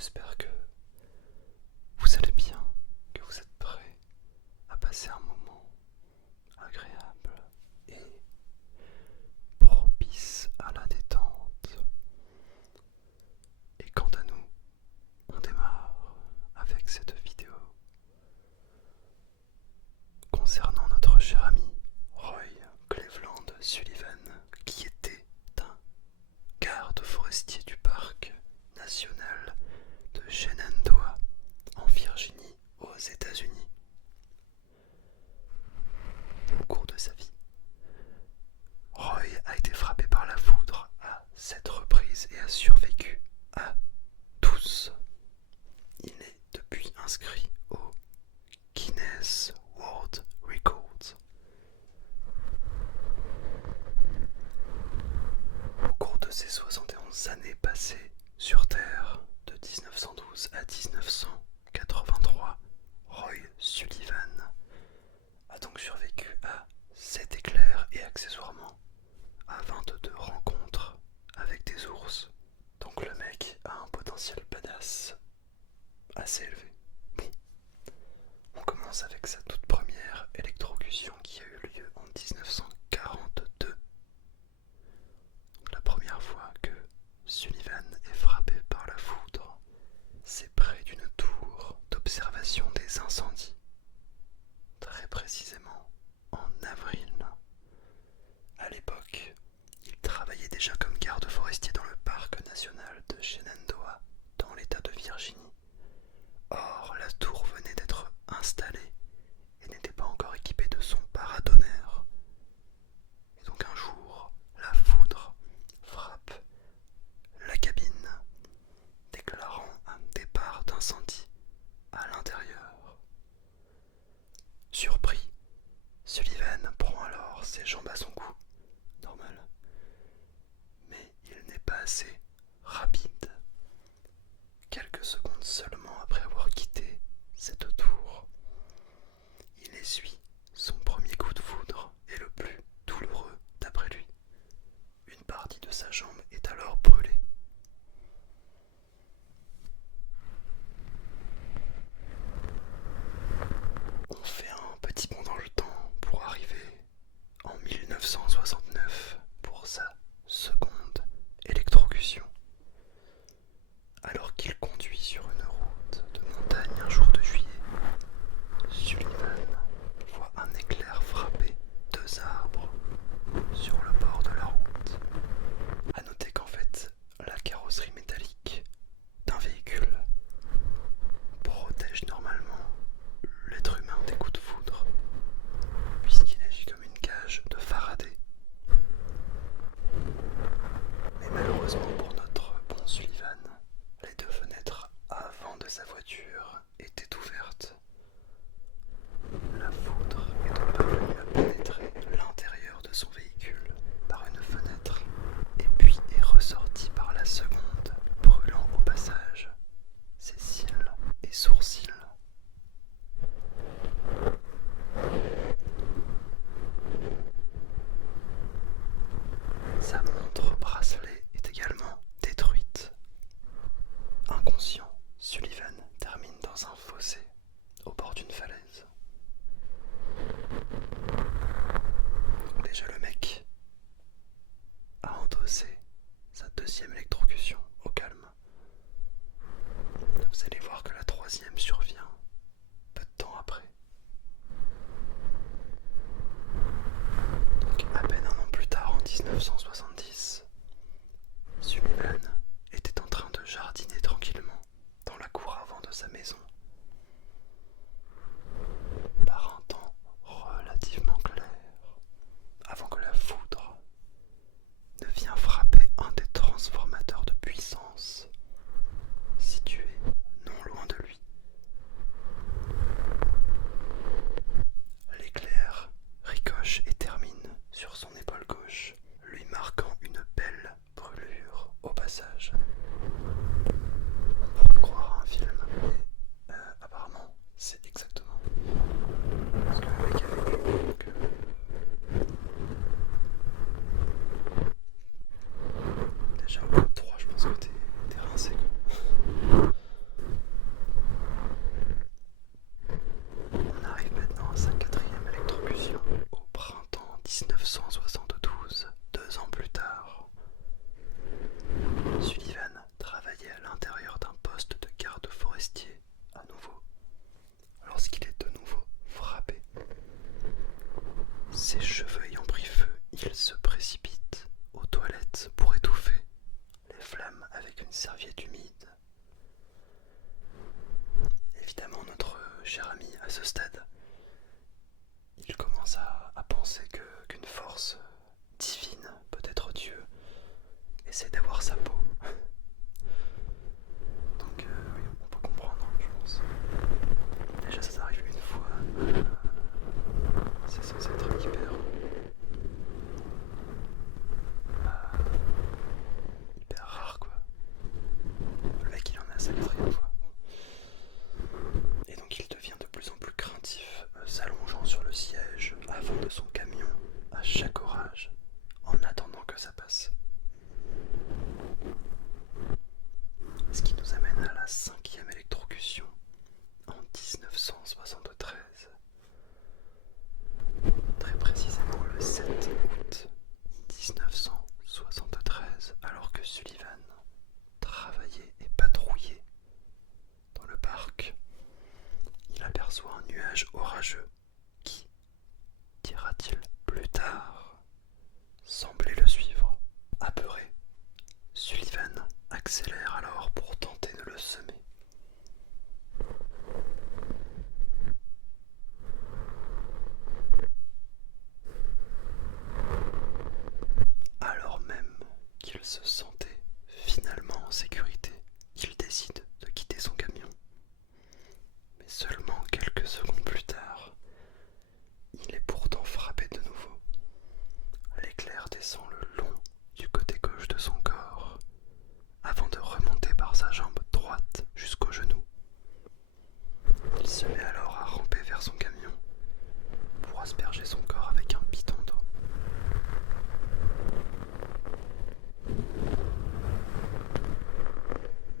J'espère que vous allez bien, que vous êtes prêts à passer un moment agréable et propice à la détente. Et quant à nous, on démarre avec cette vidéo concernant notre cher ami Roy Cleveland Sullivan, qui était un garde forestier du parc national de Shenandoah en Virginie aux États-Unis. Au cours de sa vie, Roy a été frappé par la foudre à 7 reprises et a survécu à 12. Il est depuis inscrit au Guinness World Records. Au cours de ses 71 années passées sur Terre, de 1912 à 1983, Roy Sullivan a donc survécu à 7 éclairs et accessoirement à 22 rencontres avec des ours. Donc le mec a un potentiel badass assez élevé. Bon, on commence avec sa toute première électrocution qui a eu lieu en 1942. Donc la première fois que Sullivan est frappé par la foudre, c'est près d'une tour d'observation des incendies. Très précisément en avril. À l'époque, il travaillait déjà comme garde forestier dans le parc national de Shenandoah, dans l'état de Virginie. Or, la tour venait d'être installée et n'était pas encore équipée de son paratonnerre. Et donc un jour, la foudre frappe la cabine, déclarant un départ d'incendie à l'intérieur. Surpris, Sullivan prend alors ses jambes à son cou, normal, mais il n'est pas assez rapide. Quelques secondes seulement après avoir quitté cette tour, il essuie son premier coup de foudre et le plus douloureux d'après lui. Une partie de sa jambe est alors brûlée. On fait un petit bond dans le temps pour arriver en 1969 pour sa seconde électrocution. Alors qu'il conduit sur une route de montagne un jour de juillet, Sullivan voit un éclair frapper 2 arbres sur le bord de la route. A noter qu'en fait, la carrosserie métallique d'un véhicule protège normalement l'être humain des coups de foudre, puisqu'il agit comme une cage de Faraday. Mais malheureusement pour notre bon Sullivan, les 2 fenêtres avant de sa voiture étaient ouvertes. La foudre est donc parvenue à pénétrer l'intérieur de son véhicule par une fenêtre et puis est ressortie par la seconde, brûlant au passage ses cils et sourcils. Sa montre bracelet est également détruite. Inconscient, Sullivan termine dans un fossé au bord d'une falaise. Donc déjà le mec a endossé sa 2e électrocution au calme. Vous allez voir que la 3e survient peu de temps après. Donc à peine un an plus tard, en 1970, Sullivan était en train de jardiner tranquillement dans la cour avant de sa maison. Par un temps relativement clair, avant que la foudre ne vienne frapper un des transformateurs de puissance situé non loin de lui. L'éclair ricoche et termine sur son épaule gauche, lui marquant une belle brûlure au passage. il se précipite aux toilettes pour étouffer les flammes avec une serviette humide. Évidemment, notre cher ami, à ce stade, il commence à penser qu'une force divine, peut-être Dieu, essaie d'avoir sa peau. Donc oui, on peut comprendre, je pense. Déjà ça arrive une fois, c'est censé être hyper rare quoi. Le mec il en a sa 4e fois. Et donc il devient de plus en plus craintif, s'allongeant sur le siège avant de son camion à chaque orage, en attendant que ça passe. Ce qui nous amène à la 5e électrocution en 1973. Très précisément le 7 août 1973, alors que Sullivan travaillait et patrouillait dans le parc, il aperçoit un nuage orageux qui, dira-t-il plus tard, semblait le suivre. Apeuré, Sullivan accélère alors pour tenter de le semer. Alors même qu'il se sentait finalement en sécurité, il décide de quitter son camion. Mais seulement quelques secondes plus tard, il est pourtant frappé de nouveau. L'éclair descend le long du côté gauche de son corps, avant de remonter par sa jambe droite jusqu'au genou. Il se met alors à ramper vers son camion pour asperger son corps avec un bidon d'eau.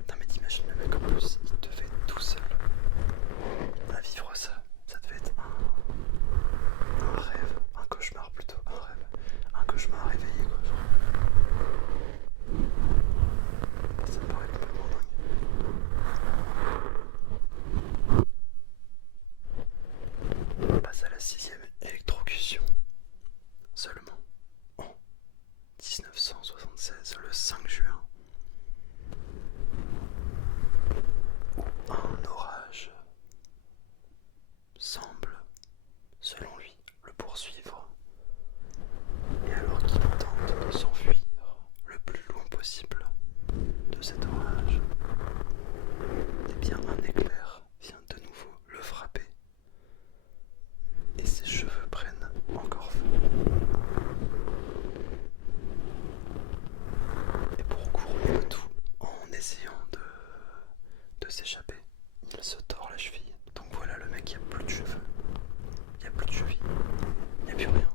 Non mais t'imagines le mec en plus, il devait être tout seul à vivre ça. Ça devait être un rêve, un cauchemar plutôt, un cauchemar réveillé quoi. Ça me paraît complètement dingue. On passe à la 6e électrocution, seulement en 1976, le 5 juin, où un orage semble, selon lui, le poursuivre. Et alors qu'il tente de s'enfuir le plus loin possible de cet orage, eh bien un éclair vient de nouveau le frapper et ses cheveux prennent encore feu. Et pour couronner le tout, en essayant de s'échapper, il se tord la cheville. Donc voilà, le mec, il n'y a plus de cheveux, il n'y a plus de cheville, il n'y a plus rien.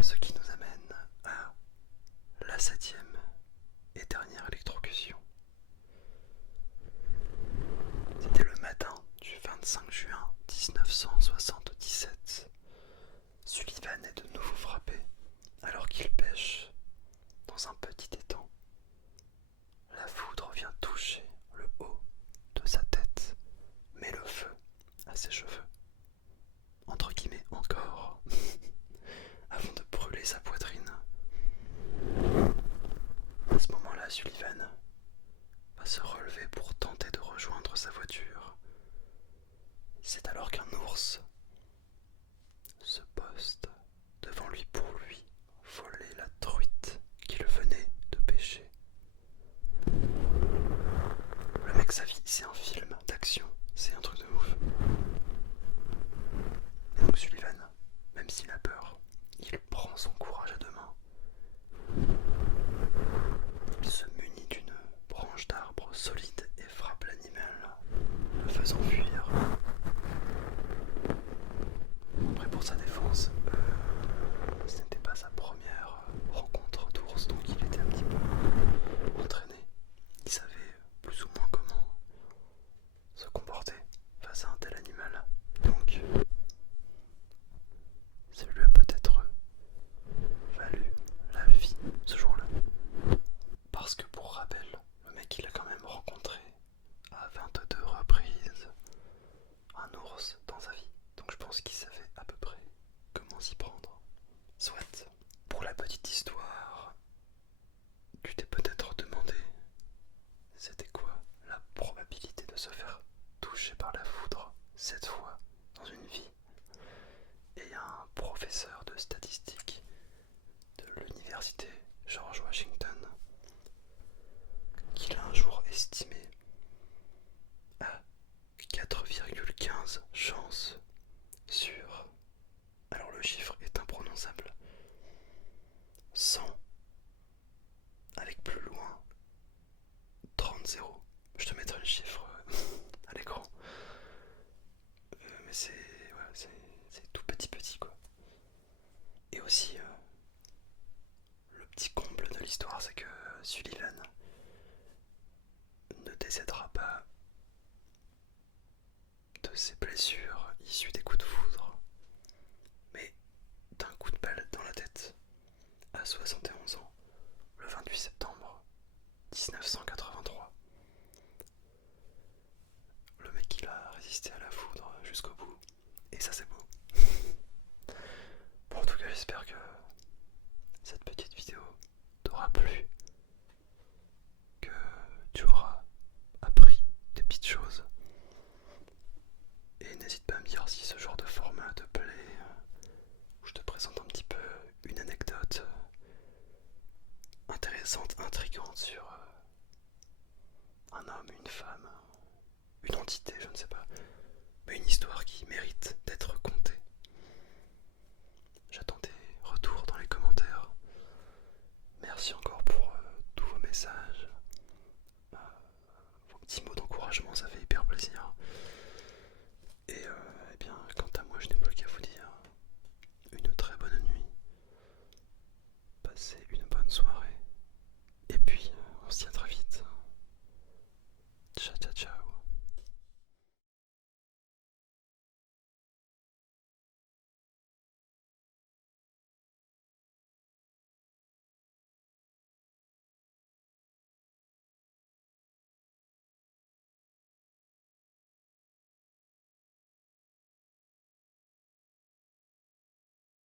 Ce qui nous amène à la 7e et dernière électrocution. C'était le matin du 25 juin 1977. Sullivan est de nouveau frappé alors qu'il pêche dans un petit étang. La foudre vient toucher le haut de sa tête, mais le feu à ses cheveux. Entre guillemets encore, avant de brûler sa poitrine. À ce moment-là, Sullivan va se relever pour tenter de rejoindre sa voiture. C'est alors qu'un ours se poste devant lui pour lui voler la truite qu'il venait de pêcher. Le mec, sa vie, c'est un film d'action, c'est un truc de ouf. Et donc Sullivan, même s'il a peur, il prend son courage à deux mains. Il se munit d'une branche d'arbre solide et frappe l'animal, le faisant fuir. George Washington, qu'il a un jour estimé à 4,15 chances sur, alors le chiffre est imprononçable, 100 avec plus loin 30 zéros. Je te mettrai le chiffre à l'écran. Mais c'est tout petit quoi. Et aussi, le petit comble de l'histoire, c'est que Sullivan ne décédera pas de ses blessures issues des coups de foudre, mais d'un coup de balle dans la tête à 71 ans, le 28 septembre 1983. Le mec il a résisté à la foudre jusqu'au bout, et ça c'est beau. Bon, en tout cas j'espère que cette petite vidéo t'aura plu, que tu auras appris des petites choses. Et n'hésite pas à me dire si ce genre de format te plaît, où je te présente un petit peu une anecdote intéressante, intrigante sur un homme, une femme, une entité, je ne sais pas, mais une histoire qui mérite d'être contée. J'attends tes retours dans les commentaires. Merci encore pour tous vos messages, vos petits mots d'encouragement, ça fait hyper plaisir.